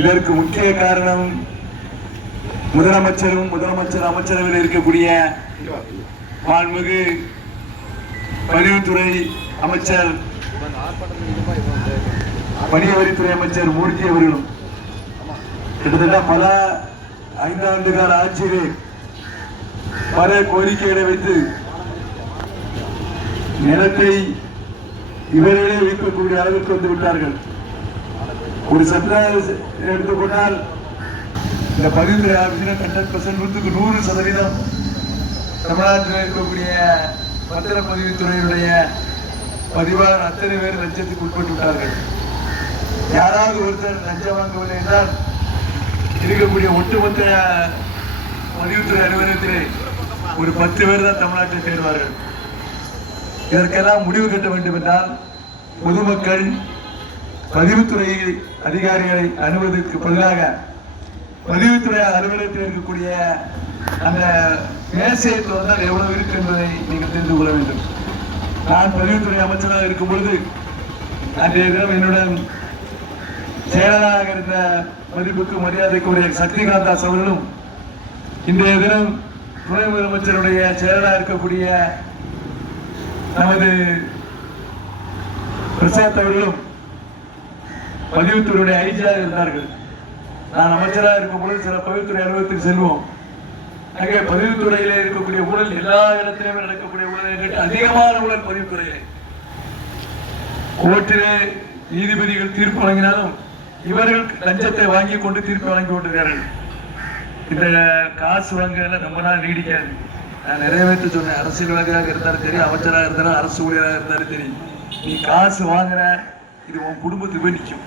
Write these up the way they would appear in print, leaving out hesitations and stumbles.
இதற்கு முக்கிய காரணம் முதலமைச்சரும் முதலமைச்சர் அமைச்சரவையில் இருக்கக்கூடிய மாண்புமிகு பதிவுத்துறை அமைச்சர் வணிகவரித்துறை அமைச்சர் மூர்த்தி அவர்களும் கிட்டத்தட்ட பல 5 ஆண்டு கால ஆட்சியிலே பல கோரிக்கைகளை வைத்து நிலத்தை இவர்களே வைக்கக்கூடிய அளவிற்கு வந்து விட்டார்கள். ஒரு சப்ளை எடுத்துக்கொண்டால் இந்த பதிவுத்துறை ஆபீஸில் 100% தமிழ்நாட்டில் இருக்கக்கூடிய பத்திரப்பதிவுத்துறையினுடைய பதிவாளர் அத்தனை பேர் லஞ்சத்துக்கு உட்பட்டு விட்டார்கள். யாராவது ஒருத்தர் லஞ்சம் வாங்கவில்லை என்றால் இருக்கக்கூடிய ஒட்டுமொத்த பதிவுத்துறை அலுவலகத்திலே ஒரு 10 பேர் தான் தமிழ்நாட்டில் தேர்வார்கள். இதற்கெல்லாம் முடிவு கட்ட வேண்டும் என்றால் பொதுமக்கள் பதிவுத்துறை அதிகாரிகளை அனுமதிக்கு பதிலாக பதிவுத்துறை அலுவலகத்தில் இருக்கக்கூடிய அந்த மேசையை திறந்தால் எவ்வளவு இருக்கு என்பதை நீங்கள் தெரிந்து கொள்ள வேண்டும். நான் பதிவுத்துறை அமைச்சராக இருக்கும் பொழுது அன்றைய தினம் என்னுடன் செயலராக இருந்த மதிப்புக்கு மரியாதைக்குரிய சக்திகாந்த் தாஸ் அவர்களும் இன்றைய தினம் துணை முதலமைச்சருடைய செயலராக இருக்கக்கூடிய நமது பிரசாத் அவர்களும் பதிவுத்துறையுடைய ஐஜியாக இருந்தார்கள். நான் அமைச்சராக இருக்கும் பொழுது சில பதிவுத்துறை அலுவலகத்துக்கு செல்வோம். அங்கே பதிவுத்துறையிலே இருக்கக்கூடிய ஊழல் எல்லா இடத்திலுமே நடக்கக்கூடிய ஊழல் அதிகமான ஊழல் பதிவுத்துறையிலே. கோர்ட்டிலே நீதிபதிகள் தீர்ப்பு வழங்கினாலும் இவர்கள் லஞ்சத்தை வாங்கி கொண்டு தீர்ப்பு வழங்கி கொண்டிருக்கிறார்கள். இந்த காசு வாங்கல ரொம்ப நாள் நீடிக்காது. நான் நிறைவேற்ற சொன்னேன், அரசியல்வாதியாக இருந்தாலும் சரி, அமைச்சராக இருந்தாலும், அரசு ஊழியராக இருந்தாலும் சரி, நீ காசு வாங்குற இது உன் குடும்பத்துக்கு போய் நிற்கும்.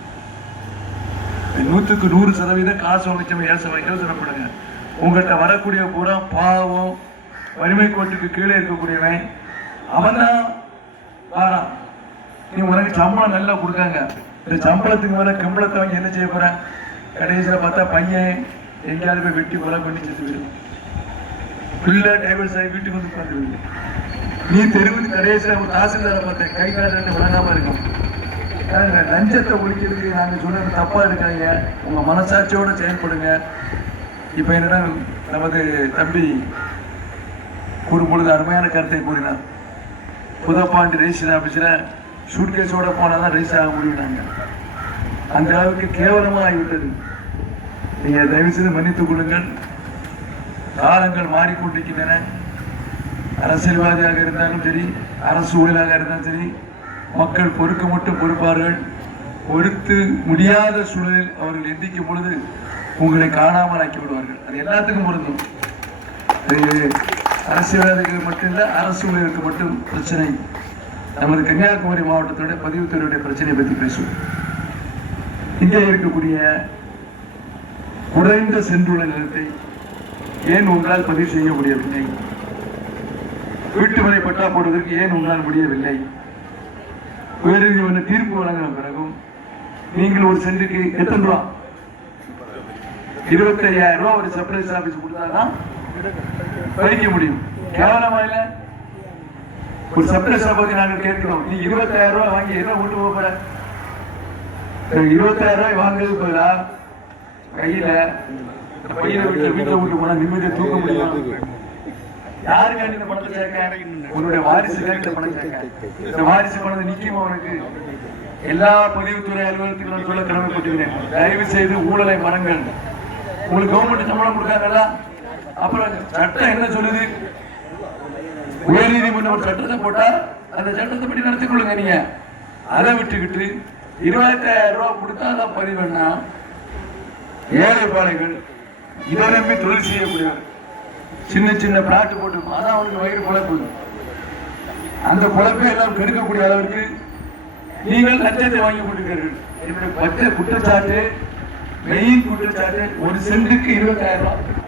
100% காசு வாங்கிச்சவன் யோசனைப்படுங்க. உங்கள்கிட்ட வரக்கூடிய பூரா பாவம் வறுமை கோட்டுக்கு கீழே இருக்கக்கூடியவன் அவன் தான் வாரான். நீ உனக்கு சம்பளம் நல்லா கொடுக்காங்க, இந்த சம்பளத்துக்கு மேல கம்பளத்தை வாங்கி என்ன செய்ய போற? கடைசியில் பார்த்தா பையன் எங்கேயாவது போய் வெட்டி கொலை பண்ணி செத்து போயிடும். பிள்ளை டைவர்ஸ் ஆகி வீட்டுக்கு வந்து உட்காந்து நீ தெருவுக்கு கடைசியில் ஒரு தாசில்தாரை பார்த்தேன், கை கால் ரெண்டு விளங்காம இருக்கும். லஞ்சத்தை ஒழிக்கிறதுக்கு நாங்கள் சொன்னது தப்பா இருக்காங்க, உங்க மனசாட்சியோட செயல்படுங்க. இப்ப என்னன்னா நமது தம்பி ஒரு பொழுது அருமையான கருத்தை கூறினார். புதப்பாண்டி ரெஜிஸ்டர் ஆபீஸ்ல சூட்கேஸோட போனாதான் ரெஜிஸ்டர் ஆக முடியும். அந்த அளவுக்கு கேவலமா ஆகிவிட்டது. நீங்க தயவு செய்து மன்னித்துக் கொள்ளுங்கள். காலங்கள் மாறிக்கொண்டிருக்கின்றன. அரசியல்வாதியாக இருந்தாலும் சரி, அரசு ஊழியராக இருந்தாலும் சரி, மக்கள் பொறுக்க மட்டும் பொறுப்பார்கள். பொறுத்து முடியாத சூழலில் அவர்கள் எந்திக்கும் பொழுது உங்களை காணாமல் ஆக்கி விடுவார்கள். அது எல்லாத்துக்கும் பொருந்தும். அரசியல்வாதிகள் மட்டும் இல்லை, அரசு ஊழியருக்கு மட்டும் பிரச்சனை. நமது கன்னியாகுமரி மாவட்டத்துடைய பதிவுத்துறையுடைய பிரச்சனையை பற்றி பேசுவோம். இங்கே இருக்கக்கூடிய குறைந்த சென்றுள்ள நிலத்தை ஏன் உங்களால் பதிவு செய்ய முடியவில்லை? வீட்டுமனை பட்டா போடுவதற்கு ஏன் உங்களால் முடியவில்லை? உயர்நீதிமன்ற தீர்ப்பு வழங்கின பிறகும் நீங்கள் ஒரு சென்ட்டுக்கு எத்தனை ரூபா? 25,000 ரூபா ஒரு சப்ளைஸ் ஆபீஸ் கொடுத்தாதான் பதிக்க முடியும். கேவலமா இல்ல? ஒரு சப்ளைஸ் ஆபீஸ் நாங்கள் கேட்கிறோம், நீ 25,000 ரூபாய் வாங்கி என்ன கொண்டு போற? 25,000 ரூபாய் வாங்குறது பதிலா கையில பையில வீட்டுல விட்டு போனா நிம்மதியை தூக்க முடியும். யாருக்காண்டி இந்த பணத்தை சேர்க்க? உன்னுடைய வாரிசுக்காண்டி இந்த பணம் சேர்க்க. இந்த வாரிசு பணத்தை நிச்சயமா உனக்கு எல்லா பதிவுத்துறை அலுவலகத்துக்கு சொல்ல கடமைப்பட்டுகிறேன். தயவு செய்து ஊழலை மறங்கள். உங்களுக்கு கவர்மெண்ட் சம்பளம் கொடுக்காங்கல்ல, அப்புறம் சட்டம் என்ன சொல்லுது? உயர்நீதிமன்றம் ஒரு சட்டத்தை போட்டா அந்த சட்டத்தை படி நடத்திக் கொள்ளுங்க. நீங்க அதை விட்டுக்கிட்டு 25,000 ரூபாய் கொடுத்தாதான் பதிவுன்னா ஏழை பாளைகள் இதை நம்பி தொழில் செய்யக்கூடியவர் சின்ன சின்ன பிளாட் போட்டு அதான் அவனுக்கு வயிறு குழப்பு. அந்த குழப்பை எல்லாம் கெடுக்கக்கூடிய அளவிற்கு நீங்கள் லட்சத்தை வாங்கி கொண்டிருக்கிறீர்கள். என்னுடைய பச்சை குற்றச்சாட்டு, மெயின் குற்றச்சாட்டு, ஒரு சென்ட்டுக்கு 25,000 ரூபாய்.